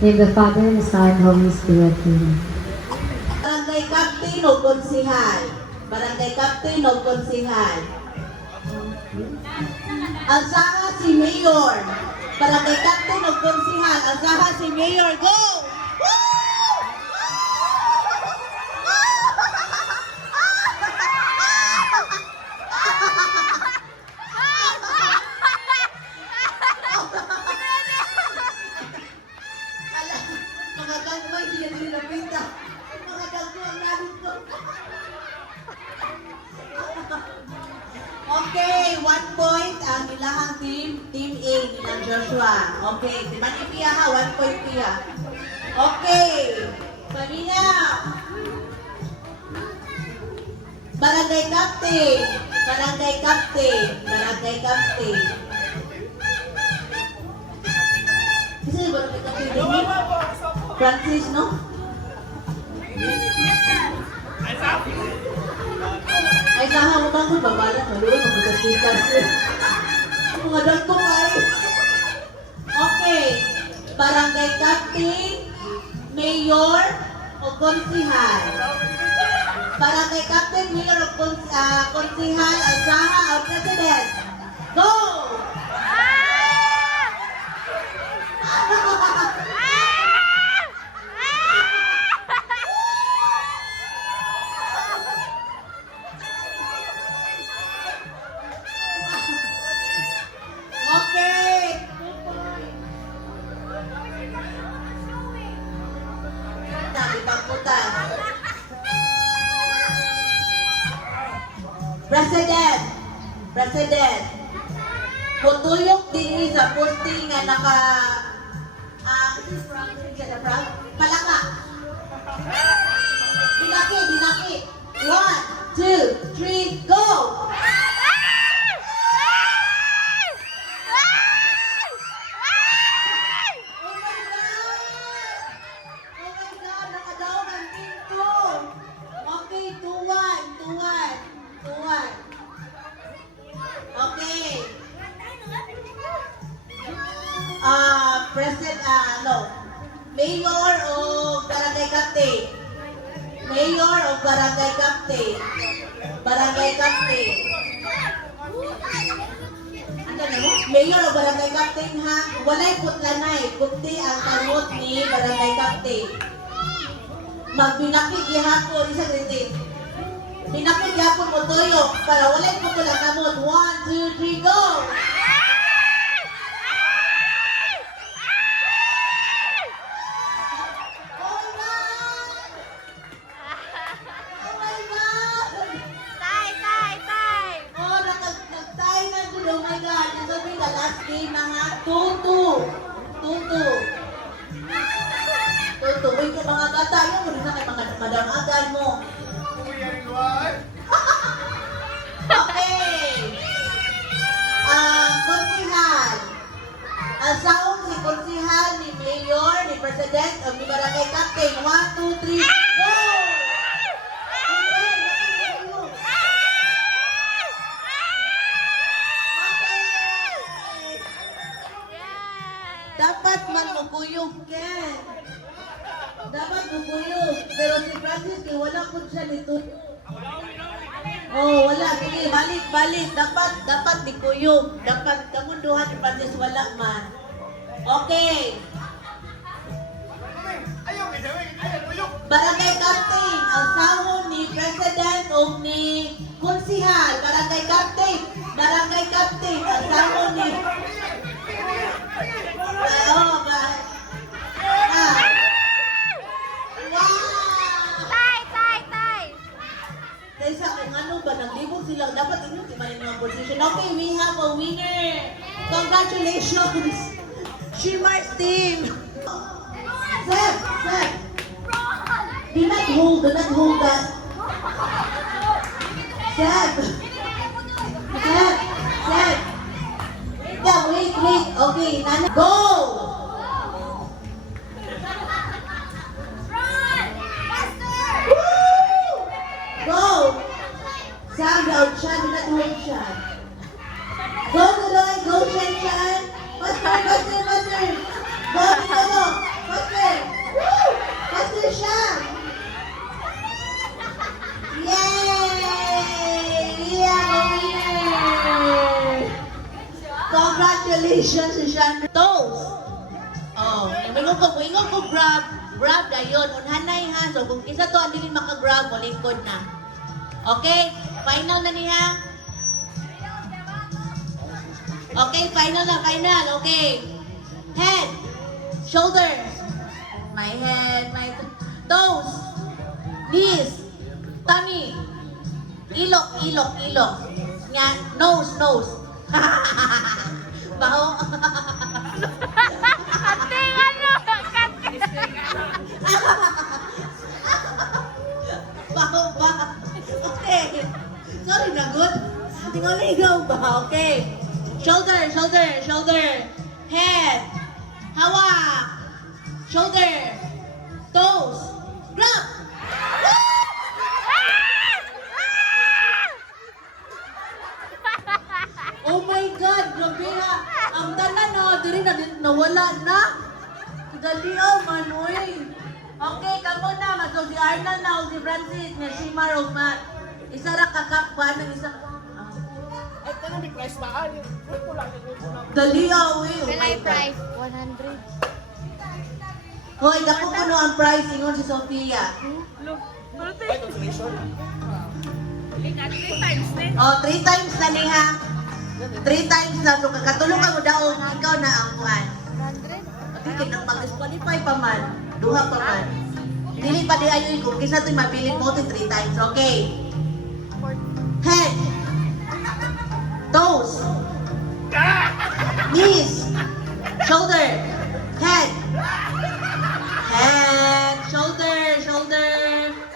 name of the Father, and the Son, and Holy Spirit. Amen. Barangay Captain o Konsihal. Barangay Captain o Konsihal. Alsaha si Mayor. Barangay Captain o Konsihal. Alsaha si Mayor. Go! Mga gagawin, hindi na sinapita. Mga gagawin namin ko. Okay, 1 point ang ilahang team, Team A, nilang Joshua. Okay, si Manipia ha, 1 point Pia. Okay, paminaw. Barangay Captain, Barangay Captain, Barangay Captain. Kasi Barangay Captain din Francis, no? Ay, kahamutan ko, babala, maluwa, magkasikas. Mga dagko ay. Okay. Barangay Captain, Mayor, o Konsihal. Barangay Captain, Mayor, o Konsihal, Alsaha, o President. Go! Okay. Pagputan. President. President. Putuyok din sa posting nga naka palaka. Dinaki, dinaki. 1, 2, 3, go! President, Mayor o Barangay Captain? Mayor o Barangay Captain? Barangay Captain. Ano na mo? Mayor o Barangay Captain ha? Walay putlanay, kundi ang kamot ni Barangay Captain. Magbinakit gihapon, isa rin. Binakit gihapon mo toyo para walay putulang kamot. 1, 2, 3, go! Oh my God, this will be the last game na nga. 2-2. 2-2. Wait ka mga bata. Yung mo rin na kay mga madamagan mo. Okay. Konsihal. Alsaong si Konsihal, ni Mayor, ni President, o ni Barangay Captain. 1, 2, 3, go! Dapat man maguyog, Ken. Dapat maguyog. Pero si Francis, wala po siya nito. Oh, wala. Sige, balik. Dapat dikuyog. Dapat kamunduhan ni Francis, wala man. Okay. Barangay Captain, ang sahon ni President o ni Konsihal. Barangay Captain, ang sahon ni... Kaysa kung ano ba, naglibog sila. Dapat inyo, timayin mga position. Okay, we have a winner. Congratulations. Shimar's team. Seb. Do not hold that. Seb. Yeah, wait. Okay, Nana. Go! Sound out, Shan. Do not hold Shan. Go, Tuloy. Go, Shan. Master. Go, Tuloy. Master. Congratulations si Shandra. Toast. Oh, ingon ko grab dayon. Unhanay ha. So kung kisa to hindi maka-grab, mo lingkod na. Okay? Final na niya. Okay, final. Okay. Head, shoulder. My head, my toes, knees, tummy, ilok. Nga, nose. Baho. Kating ano? Kating. Baho ba? Okay. Sorry na good. Tingali ba? Okay. Shoulder. Head. Hawak. Shoulder. Toes. Grab. Oh my God, grabe ha. Ang tanan no, diri na nawala na. Dali man, uy. Okay, kamo na. Magso si Arnold na o si Francis. Nga si Marogmat. Isa ra kakakpa ng isa. Ay, tanong may price ba? Dali uy. Oh my Pilay God. price, 100. Hoy, dako kuno ang price ingon si Sofia. Ay, consolation. Oh, 3 times na niha. 3 times na. So, kakatulong ka mo daog. Ikaw na ang kuhan. 100? Abi, kinang mag-disqualify pa man. Duha pa man. Dili pa di ayoy ko. Kisa ito'y mabilin mo 3 times. Okay. Head. Toes. Knees. Shoulder. Head. Head. Shoulder.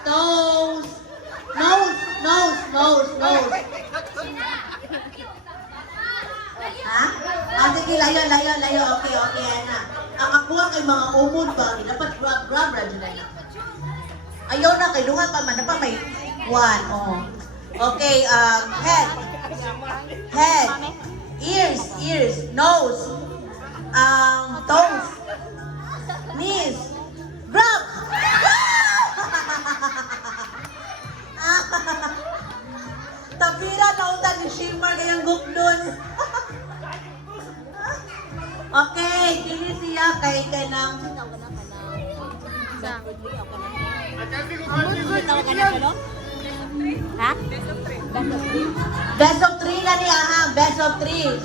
Toes. Nose. Ha? Sige, layo. Okay, ana. Ang akuha kay mga umod ba? Dapat grab, radyo na. Ayaw na, kay luha pa man. Dapat may 1. Oh. Okay, head. Ears. Nose. Toes. Knees. Grab! Tapira na utan ni Shimmer kayang gukdon. Okay, kini siya kay kanang Ha? best of 3 na niya ha, best of 3.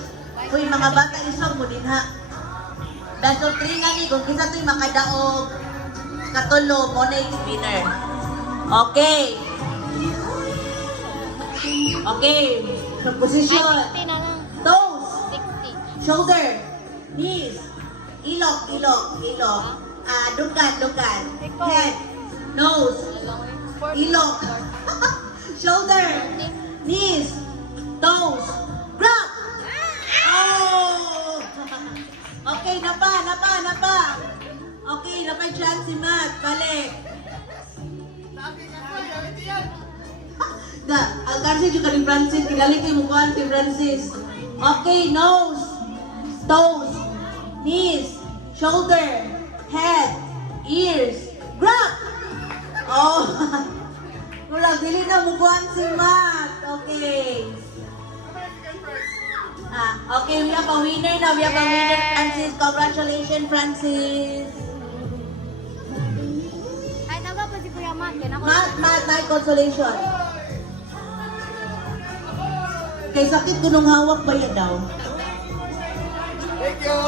Uy, mga bata isang mo din ha. Best of 3 na ni, kung kisa to'y makadaog, katulo, mo na yung winner. Okay. Position. 60 na lang. Toes. 60. Shoulder. Knees. Ilok. Dugan. Head. Nose. Ilok. Shoulder. Knees. Toes. Grab. Oh! Okay, napa. Okay, napay chance si Matt. Balik. Ang kasi juga ni Francis. Kinalik ko yung mukhaan si Francis. Okay, nose. Toes. Knees. Shoulder. Head. Ears. Grab! Oh! Mula, dili na mukhaan si Matt. Okay. Okay, we have a winner now. Francis. Congratulations, Francis. Ay, naga pa si Kuya Matt. Yan ako. Matt, consolation. Kay sakit ko nung hawak ba yan daw? Thank you!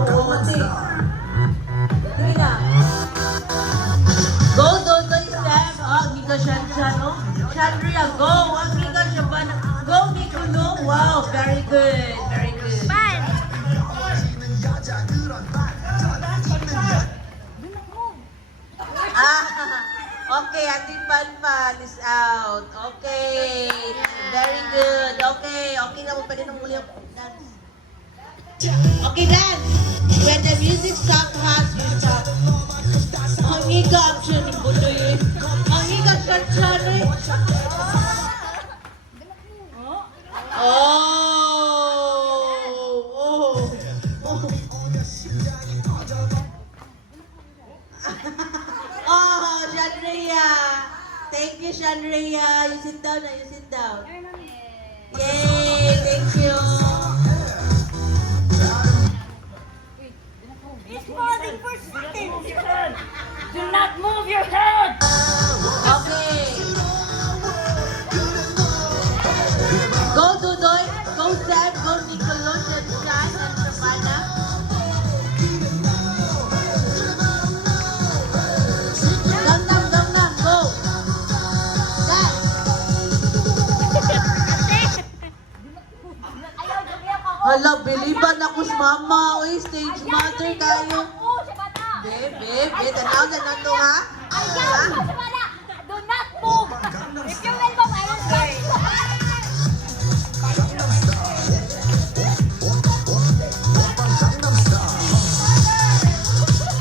Oo, mati. Sige na. Go, step. Giga siya, no? Chandria, go. Giga siya ba na? Go, Nico, no? Wow, very good. Pan! Okay, ating Pan is out. Okay, very good. Okay na mo pwede nang muli ang dance. Okay, dance. When the music stops, you stop. Ang higa ang siya ni Buloy. Ang higa siya ni. Oh, Shandria. Thank you, Shandria. You sit down. Yay, thank you. It's falling for something. Do not move your head. Okay. Go, Dudoy. Go, Seb. Go, Nicolos, and Shan, and Savannah. Gangnam, go. Dad. Ayaw, dumiyak ako. Hala, biliban ako sa mama. Uy, stage mother kayo. Oo, siya bata. Bebe, tanaw na nato ha? Ayaw, siya bata. Do not move. If you will move, I will stop you.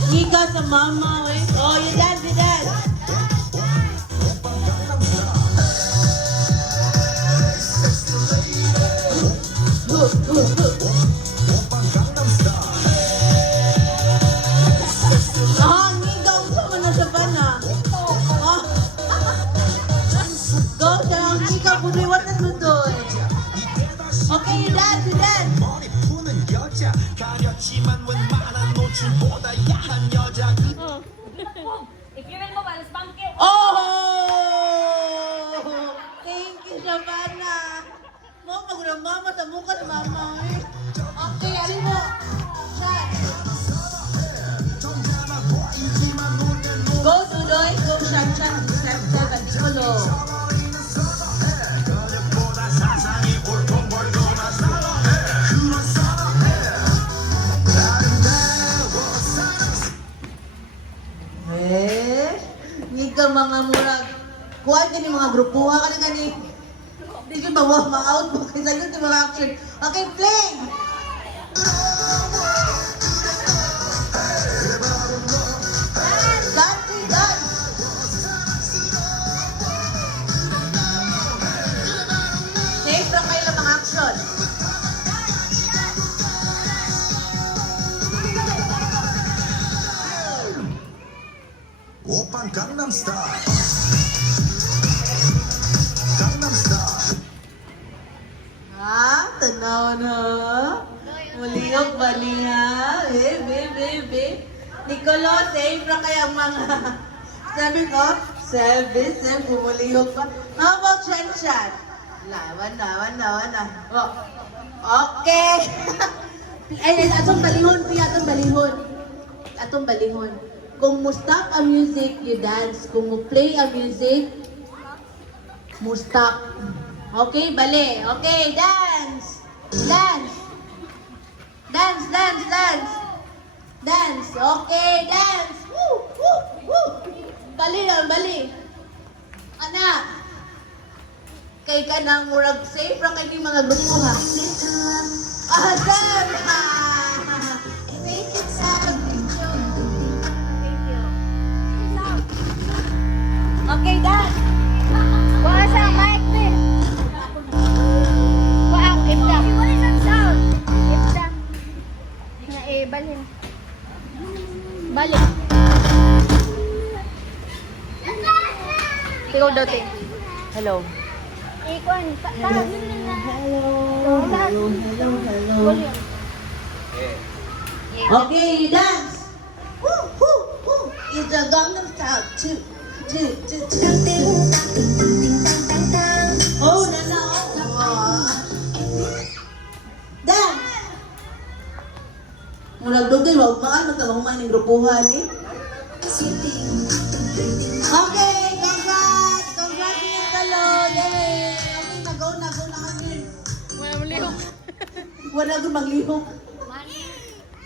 Higa sa mama, we. Oh, you dance, you dance. Ah, higa mo sa na sa bana. Oh. Go, down, higa, bumiwat na sudoy. Okay, you dance, you dance. 머리 푸는 여자 가렸지만 웬만한 노출보다 야한 여자 If you will move, I will spank you. Oh! Thank you, Savannah. Mo, magulang mama sa mukha ni mama, eh. Okay, alin mo. Shot. Go, Dudoy. Go, Shan, Shan. Step, step, at Nicolo. Eh, hindi ka mga murag. Kuha ka ni mga grupuha ka na gani. Hindi ka ma-out mo kasi sa'yo yung mga action. Okay, play! Dance, dance! Safe lang kayo ng mga action. 오빤 강남스타일 강남스타일 Ha? Tanaw na. Muliyog bali ha. Be. Nicolo, safe na kaya mga... Sabi ko, sabi, pumuliyog pa. How about Shan Shan? Wala. Oh. Okay. Ay, atong balihon. Kung mo stop ang music, you dance. Kung mo play ang music, mo stop. Okay, bali. Okay, dance. Dance. Okay, dance. Woo. Bali. Anak. Kay ka nang murag safe ra kay ni mga grupo ha. Adam. Okay, dance. Wala siyang mic din. Wow, ifta. What is that sound? Ifta. Nga balhin. Balik. Ikaw daw, te. Hello. Ikon. Hello. Okay, you dance. Woo. It's a Gangnam Style. Two. Oh, no. Dance. Murag dugay, wag maan magkahuman ng grupuhan eh. Okay, congrats yung talo. Yay! Okay, go na kami. Wala akong maglihok.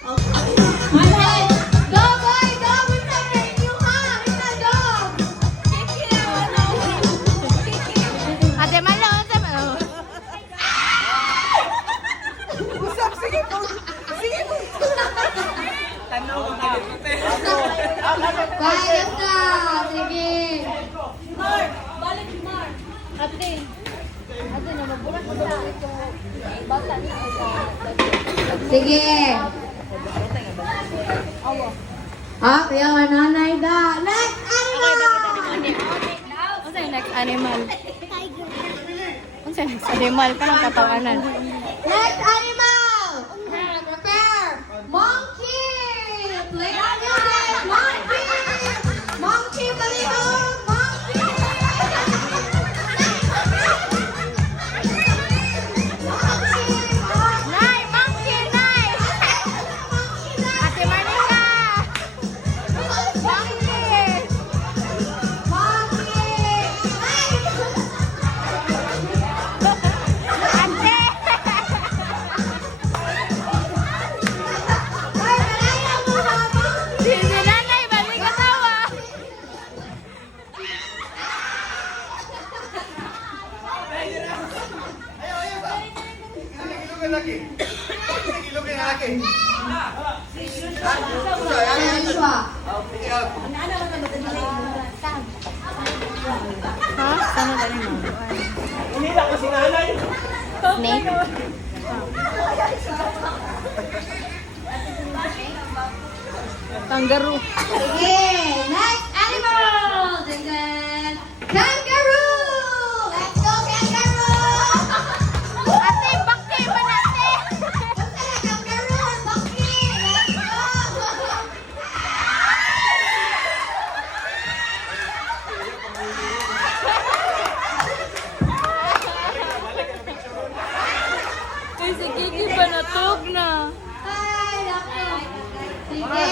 Okay. Manay! Go, boy! Go! Wala, thank you, ha! Wala, go! Ate Malo, ate Malo. Kaya na! Sige! Ate. Ate na, magbukas mo sa bata niya. Sige! Ah, kaya nga nanay da! Next animal! Ano yung next animal? Ano yung next animal? Parang katawanan. Next animal! Prepare! Monkey! play our music. Monkey! Monkey, baliho! Monkey! Nay, monkey, nay! Ate Marnica! Monkey! Si nanay, balik asawa! Ilog ang laki. Ilog ang laki. Ha? Saan na rin mo? Hindi na kasi nanay. Snake? Kangaroo. Sige, next animal! And then, kangaroo! Let's go, kangaroo! Ate, bakit ba natin? Basta na, kangaroo and monkey! Let's go! Ay, si Kiki ba natog na? Ay, naku. Sige.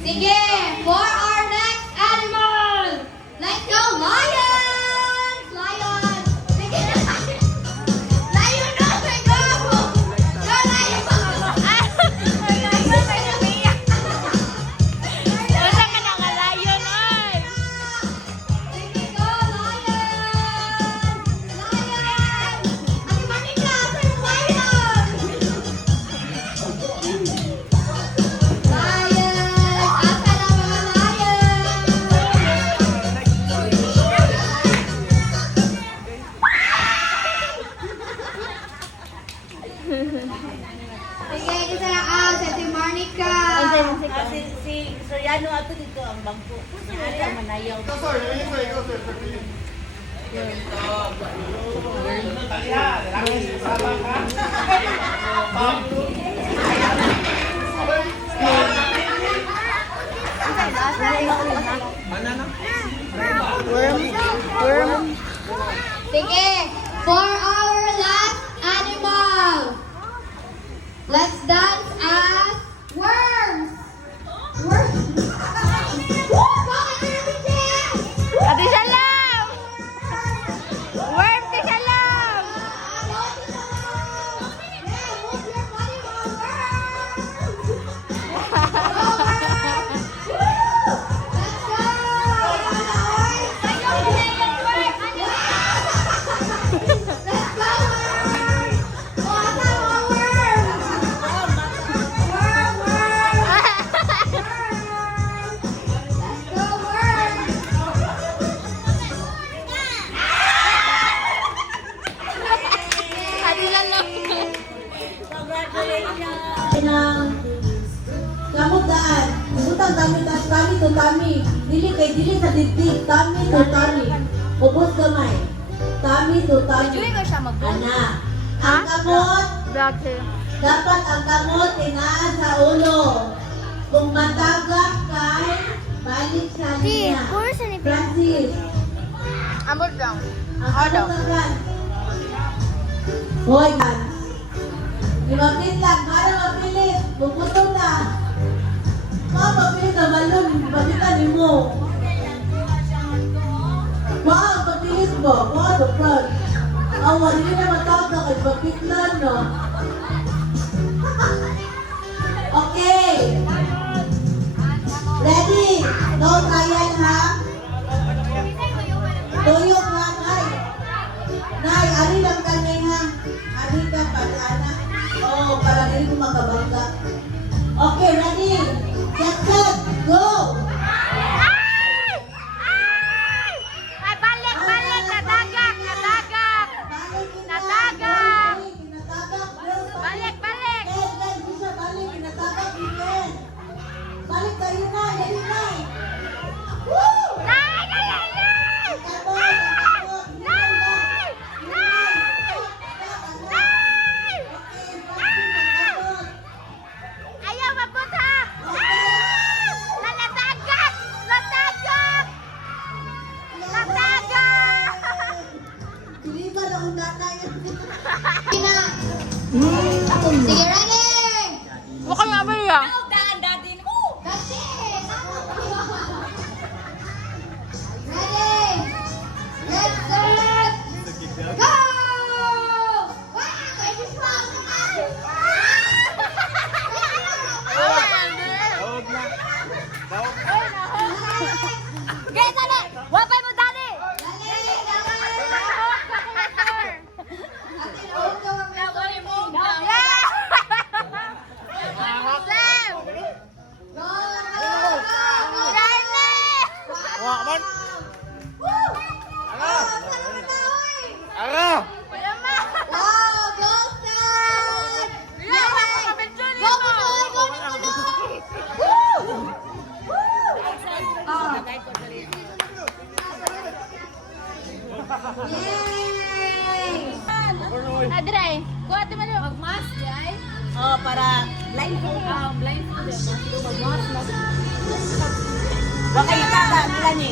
Sige, for our next animal! Let's go, lions! Lions! Sige na! Lion na! Go! Go, lion! Wala ka na ngalayon, ay! Sige, go, lion! Lion! Ate Manika, asa yung lion? Lion! Asa na mga lion? Sige, isa na out sa Ate Monica. Si Soriano ato dito ang bangko. Ari ang manayaw. Ikaw, sir. Ikaw, ikaw, sir. Taliha. Lalaki sa kasama ka. Sige, for our last animal, let's dance as worms. Worms. Ate Salam! Worm, Ate Salam! Ate Salam! Ng kamudaan. Butang tami to tami. Dili sa dibdib. Tami to tami. Ubos kamay. Tami to tami. Enjoy ko siya mag-vlog. Ana. Ang kamot, Vlog siya. dapat ang kamot inaas sa ulo. Kung matagak kay, balik sa niya. siya ni Francis. Amor lang. Ang kamot ng Franz. Hoy, Franz. Di mapit lang. Para mapilit. Buputol na. Mapilit na balon. Papitan ni mo. Papilit mo. The front. Awan, hindi na matawag kay papitlan, no? Okay. Ready? No trial, ha? Tuyok nga, Nay. Nay, ari lang ka, Nay, ha? Ari ka, pag-ana. Oo, para rin ko makabangga. Okay, ready? Get set, go! Ay, balik! Natagak! Balik! Balik kayo na, dali na. Woo! Nay! nanay. Sige, ready! Mukhang nga ba yan? Kasi! Ready! Let's start! Go! Wah! Kaya si Swag naman! Guys, ano? Wapay mo, Daddy! Dali! Dali! Ate, naon ka mag-record mo. Sam! Go! Go! Go! Riley! Wow! Woo! Oh, salamat na, oy! Wala ma! Wow! Go, Stan! Yeah, Yay! kapityan Go, mo! Pinoy! Go, Pinoy! Woo! Woo! Ah. Yay! Adre, kuha ito man mag-mask, ay? Oh, para blindfold. Blindfold. Mag-mask na. Huwag kayo tala, nila ni.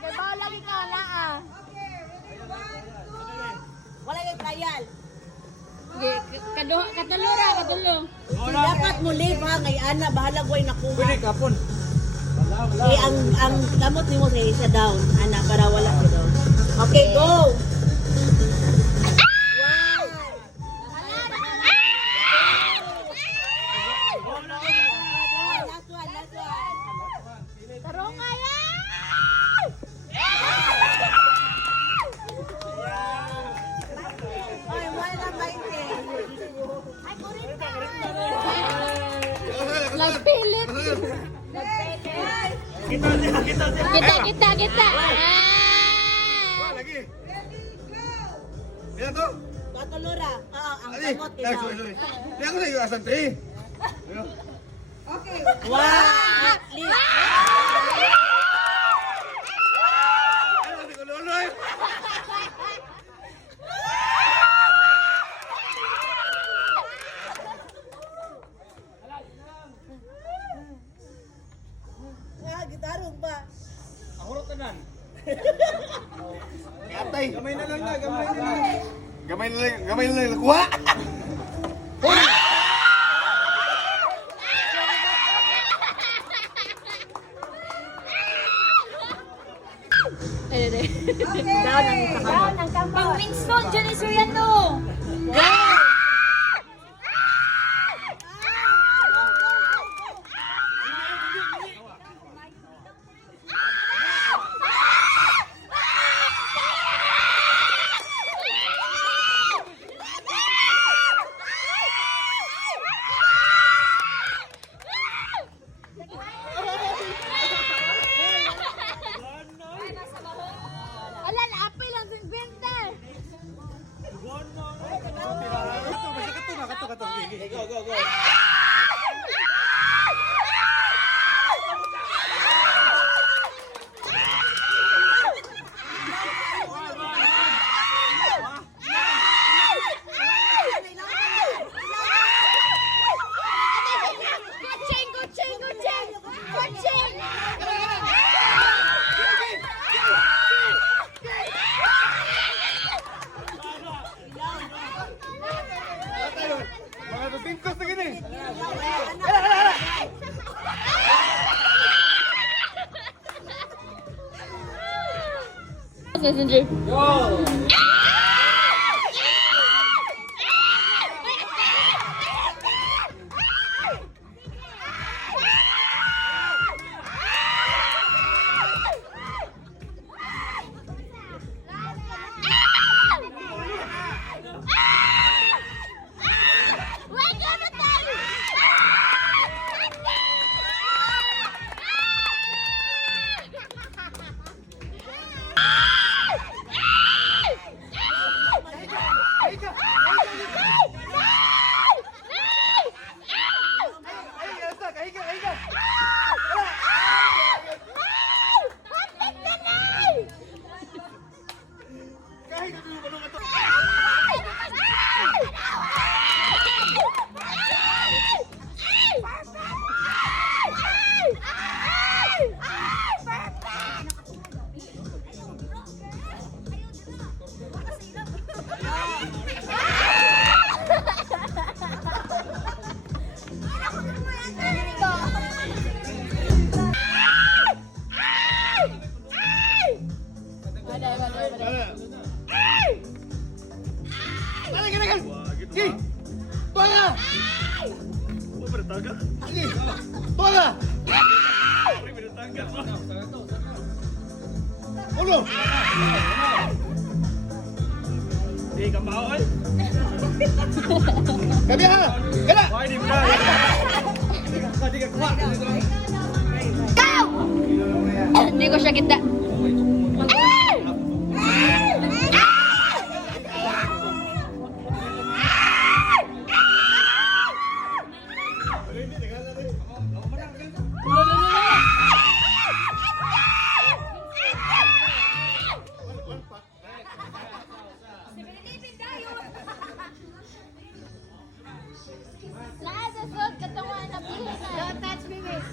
Diba lagi ka na ah? Wala yung trial. Katulo ra, katulo. Dapat mo live ha, ngay ana, bahala ko ay nakuha. Pwede kapon. ang gamot ni mo sa down, ana, para wala ko down. Okay, go! Tarong nga yan! Ay, wala na 20. Nagpilit. Kita. Lagi. Yan to. Patulura. Oo, ang Ali. gamot ni down. Di ako na yung asang 3. Wow! Atli! Ano si Kulonoy? Ah, gitarong ba? Atay. Gamay na lang. Gamay na lang. Nakuha. Down ang kamot. Pang Winston, dyan is Suriano. Ala, na-apay lang sa benta. Go. Mga tingkos na gini. Messenger. Baday, baday, baday. Ganagan! Sige! Tuwa ka! Sige! Tuwa ka! Ulo! Hindi ka maoy! Gabi ha! Gana! Hindi ko siya kita. Don't touch me, miss.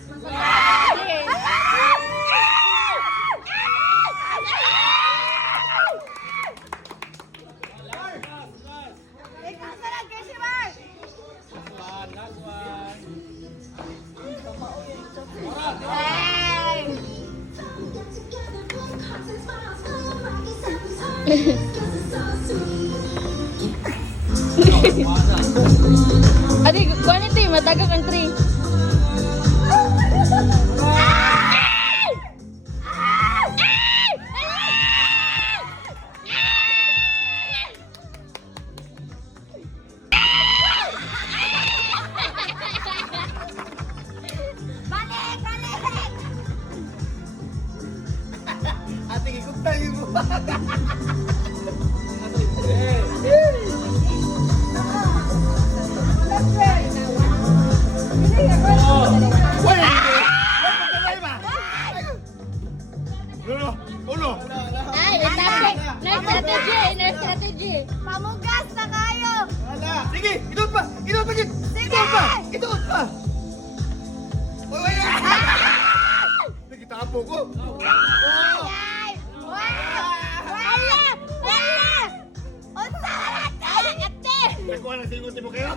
Adi, kuan ito yung mataga kang tree. Ate, ikot tayo mo. Ulo! Ay, nice strategy. Pamugas na kayo. Sige! Ituot pa! Ituot pa! Ituot pa! Ituot pa! Uy! Nagkitapo ko! Nakuha ng singutin mo kayo!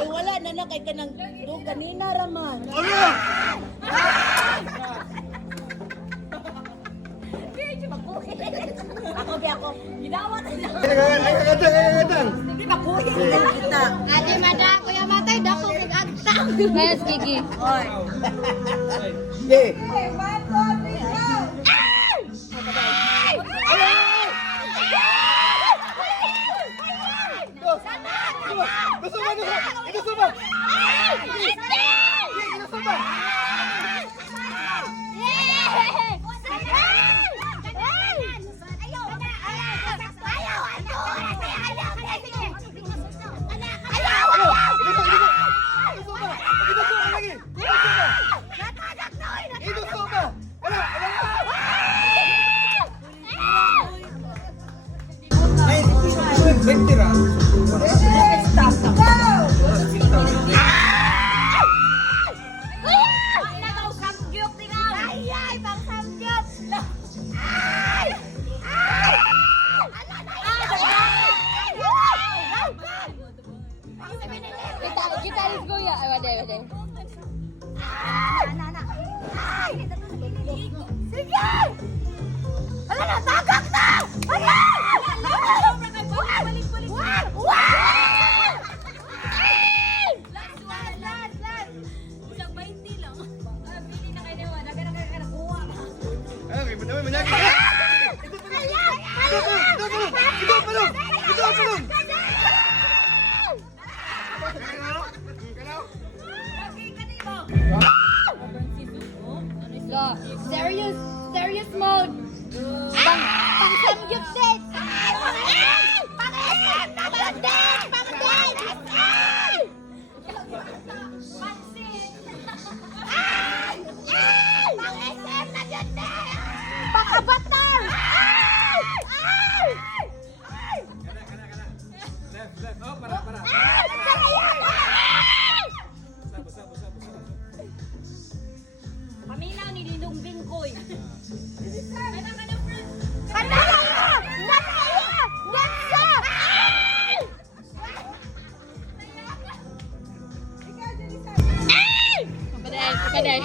Ay wala na na kay kanang do kanina raman. Ulo! Ako bi ako. Gidawat na. Ay, kagandang! Hindi makuhi kita. Ate, mada, kuya matay, dako kag agtang. Yes, Kiki. Oy. Sige! Gusto ba? Gusto ba? Gusto ba? Kita alis kuya. Ay, waday, waday. Sige! Wala na, tagak na! Ayan! Balik! Wow! Isang 20 lang. Bili na kayo na. Nakuha. Ay, manyagi! Ito pa lang! So, serious mode. Pang samgyup set. Pang-isip na bandit! Pang-date! Pang-isip na bandit! Pang-avatar! Paday.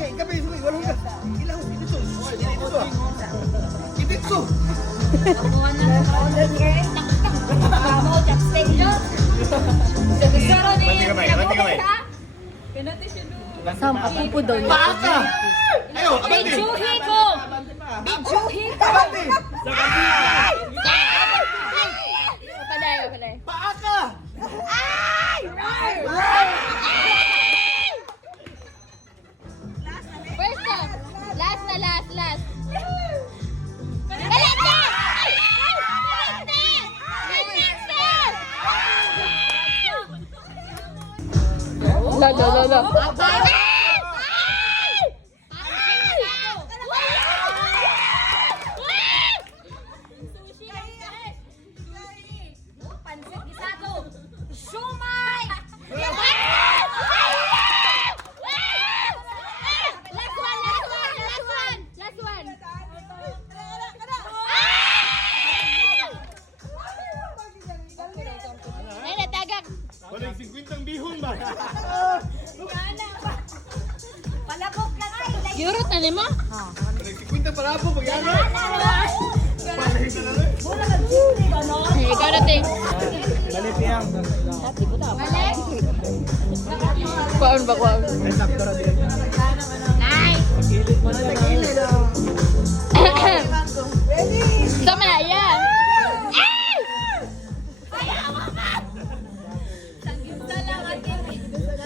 Ikabi, suwi, walong ka. Ilaw, dito. Dito. Sam, ako po doon. Paaka! Ayo, abante! Bijuhi ko! Bijuhi ko! Abante! Paday. Paaka! First time. Last na, last. Galit na! Lo. Last one. Ay, natagak. Walang 50 bihon ba? Yurot na lima? Walang 50 para po, magyano. Ikaw natin. Galit niyang. Kuhaan ba? Nice! Sama na yan!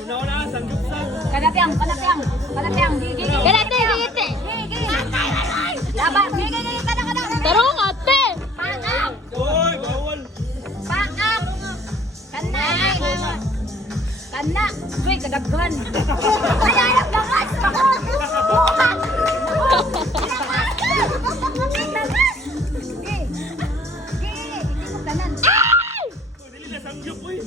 Una-una, sanggupsan. Kalapyang! Galate, gigite! Tarong ate! Oy, bawal. Kana! Uy, kadaghan! Kaya nagbangas! Bukas! Dili na sanggop, uy.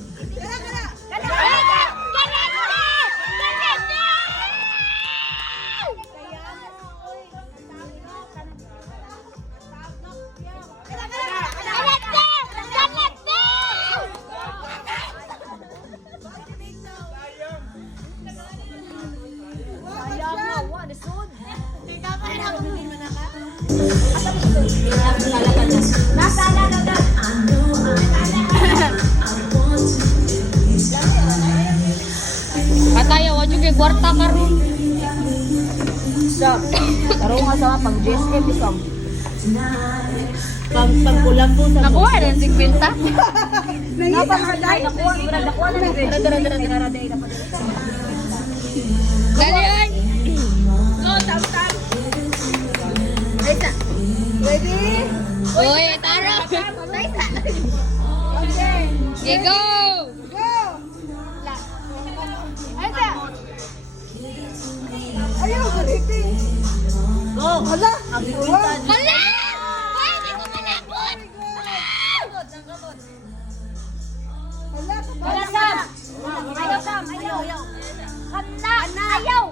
Katayo, wajud kay kwarta karon. Tarong nga sa pang GSM isang. Pagkulang po sa Nakuha rin 50. Napangaday. Nakuha na. Dali ay! Ready? Uy, tara! Okay, go! Go! Ayaw, galiti. Go! Hala! Hala! Ay, hindi ko malabot! Hala, Sam! Ayaw! Kana! Ayaw!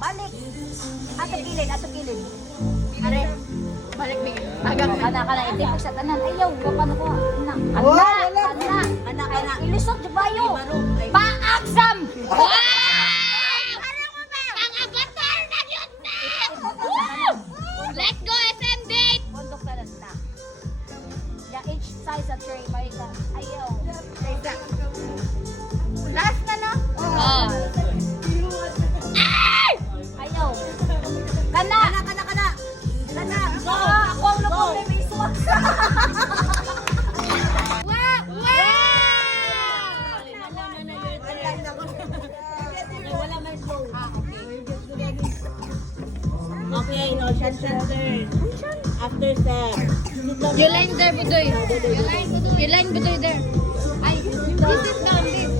Balik! Ato kilid. Are, balik ni. Kana, hindi mo sa tanan. Ayaw, kapano ko. Kana. Ilusot, jubayo. Paak, Sam! Wow! Ang avatar na yun na! Let's go, SM date! Bundok na lang na. Each size a tray, marika. Ayaw. Last na, no? Oo. Ay! Ayaw. Kana! Go! Ako ang nakuha may swak. Wow! Okay, Ocean Center. After that. You line there, Budoy. You line, Budoy, there. Ay, this is down, this.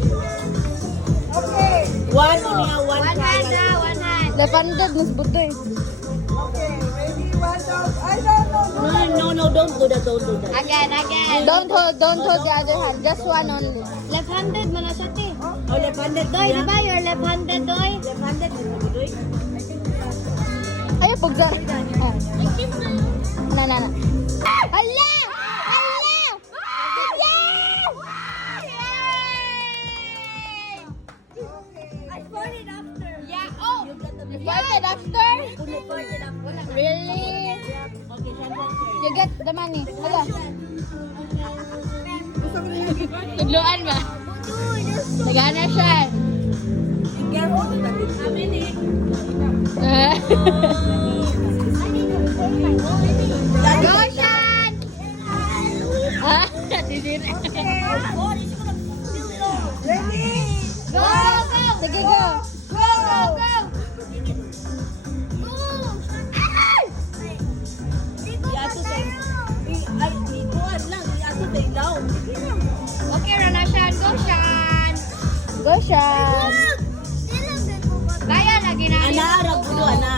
One hand. Lapandod, mas Budoy. Okay, ready? 1, 2, I don't know. don't do that, don't do that. Again. Don't hold the other hand. Just one only. Left-handed man na siya, te. Oh, left-handed. Doy, di ba? You're left-handed, Doy. Left-handed, doy. Ay, pugsa. Na. Hala! I farted after. Yeah, oh! You farted after? Really? You get the money. Hala. Tudloan ba? Nagana siya. Go, Shan! Ah, tidir. Go! Sige, go! Okay, Rana Shan. Go, Shan! Go, Shan! Kaya lagi na. Ana, arap ko, ana.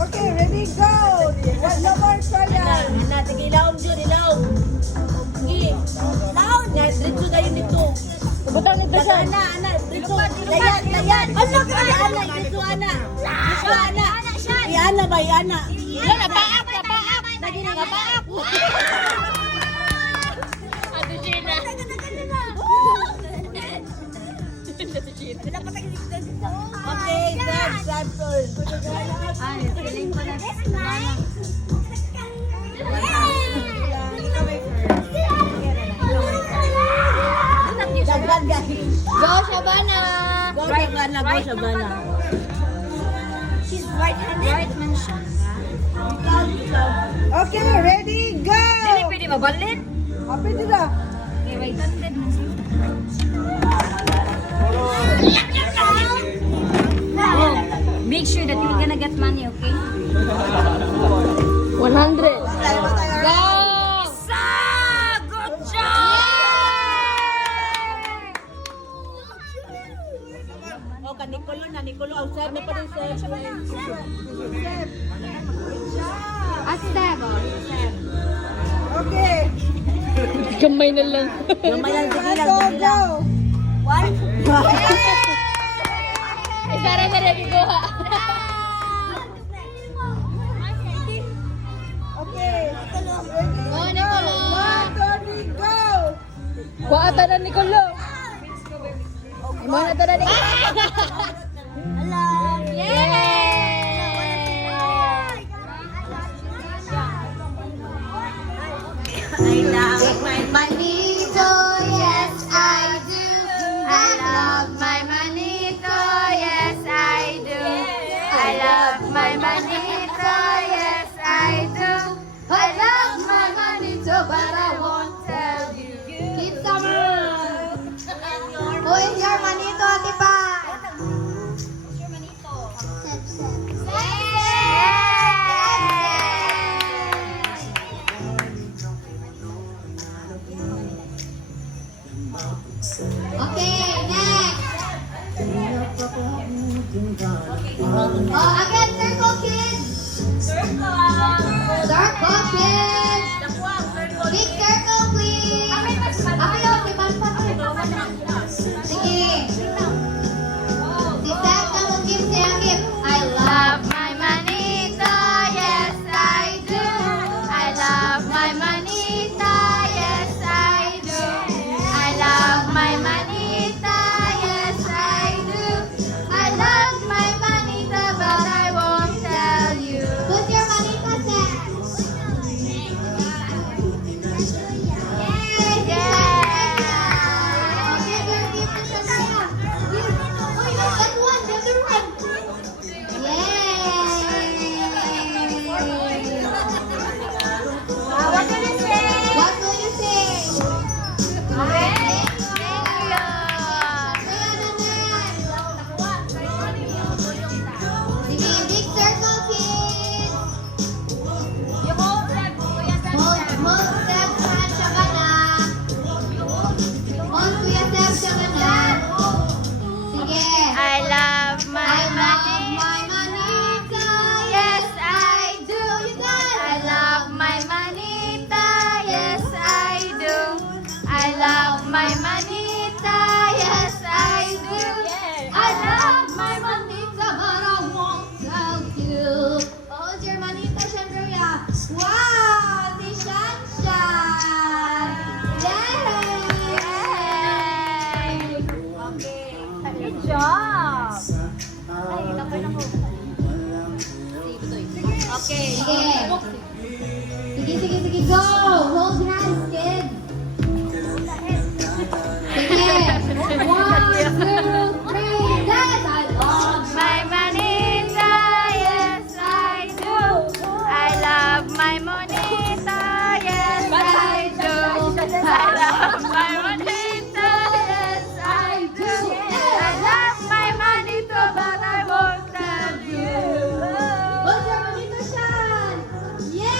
Okay, ready, go! One more trial. Ana, sige, ilaw dyan, ilaw. Sige, ilaw. Na, dito tayo nito. Butang nito siya. Ana, dito. Dayan. Ana, dito, ana. Ana ba, ana? Napaak! Napaak! Ate Gina. Okay, Sam, turn. Ay, feeling ko na. Dagdag, guys. Go, Shabana! Go, Shabana. She's right man siya. Okay, ready, go! Dili pwede mabalin. Pwede na. Okay, right-handed man siya. Oh, make sure that you're gonna get money, okay? 100. Go! Isa! Good job! Oh, ka Nicolo na, Nicolo. Ang sir na pa rin, sir. Step. Okay. Kamay na lang. Gamay lang, sige lang, Go, sige go! lang. Isara na rin ko ha. Okay. Ready? Go, Nicolo. 1, 2, 3, go! Kuha na Nicolo. Imo na ta na Nicolo. I love my Manito, yes I do. I love my manito, yes I do. I love my manito, yes I do. I love my manito, but I won't tell you. Keep summer. Who is your manito, Ate Pa? love my manito, yes I do. I love my manito, but I won't tell you. What's your manito, Sean? Yay!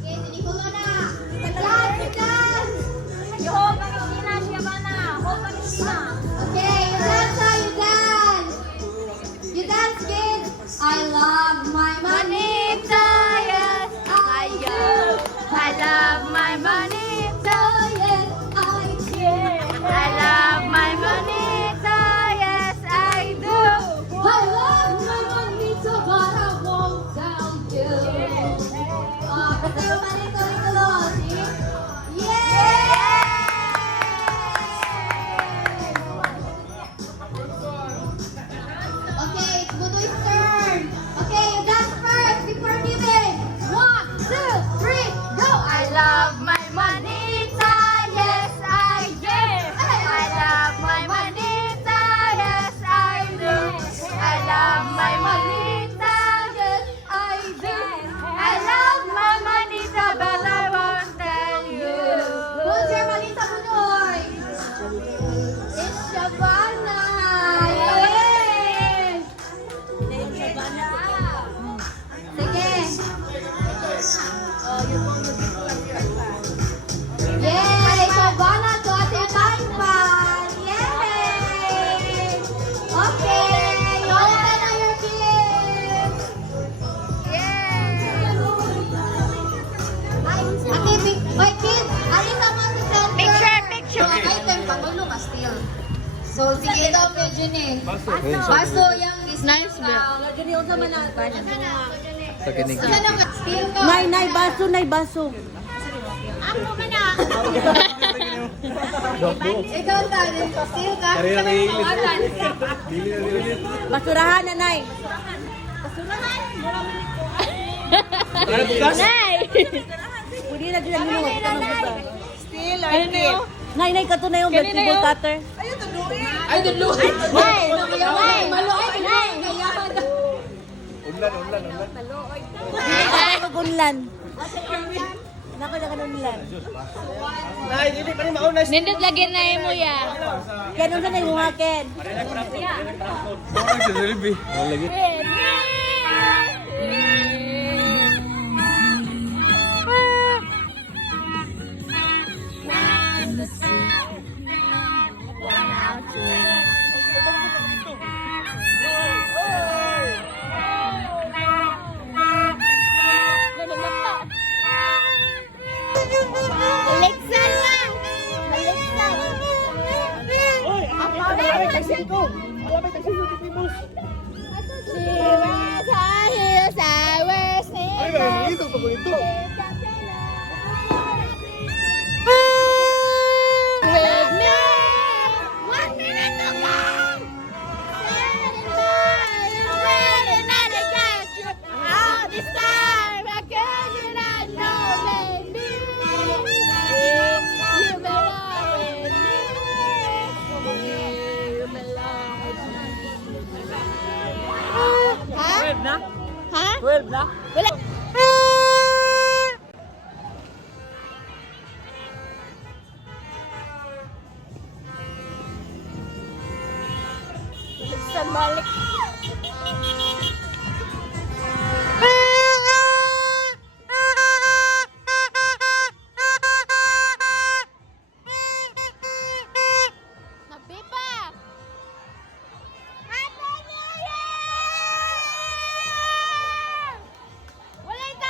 Okay, sinikulo na. Dance! Hold ka ni Sina, siya ba na? Hold ka ni Sina. Okay, you dance now, you dance. You dance, kids. I love my Manito, yes I do. I love my manito, yes I do. I love my manito, yes I do. I love my manito, but I won't tell you. Oh, basta yung manito, ito, see? Yay! Okay, it's Budoy's turn. Okay, you dance first before giving. 1, 2, 3, go! I love my manita, yes I do. I love my manita, yes I do. I love my manita, yes I do. I love my manita, but I won't tell you. Who's your manita, Budoy? It's Shabana. Yay! Sige. Yay! Shabana to Ate Panpan. Yay! Okay. Open na your kids. Okay, wait kids. Alisa mo si center. Picture. Mga item, pangulo ka still. So, sige daw medyo ni. Baso yung is nice ba? Sa kinig. Ano ka? Still ka? Nay, baso, nay, baso. Ikaw tanin ko. Still ka? Karera na iilit. Basurahan na, nay. Ano bukas? Pwede na din ang minuot. Still, Nay, kato na yung vegetable cutter. Ay, maluoy. Umlan. Ay, magunlan. Nako na kanunlan. Nay, dili pa rin mauna. Nindot lagi na mo ya. Kaya nung saan na yung hakin? Sa Jollibee. Lagi. Baliksan lang. Baliksan. Ay, ito pa ko ito. With me. 1 minute to go. All this time, I could not know, baby. You belong with me. You belong with me. Ha? 12 na? Ha? 12 na? Wala. Baliksan balik. Happy pa! Happy New Year! Wala ito!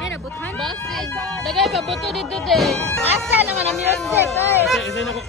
May nabuthan? Basin. Dagay pa buto dito day. Asa naman ang music? Isa na ko.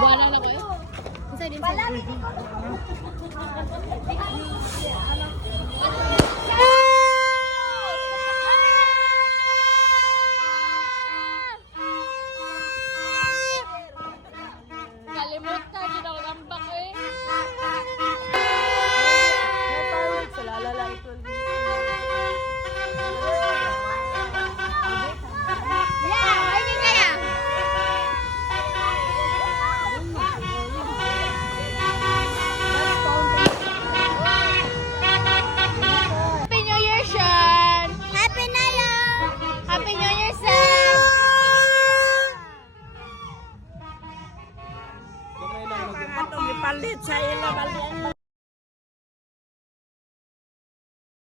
Wala na kayo? Isa din sa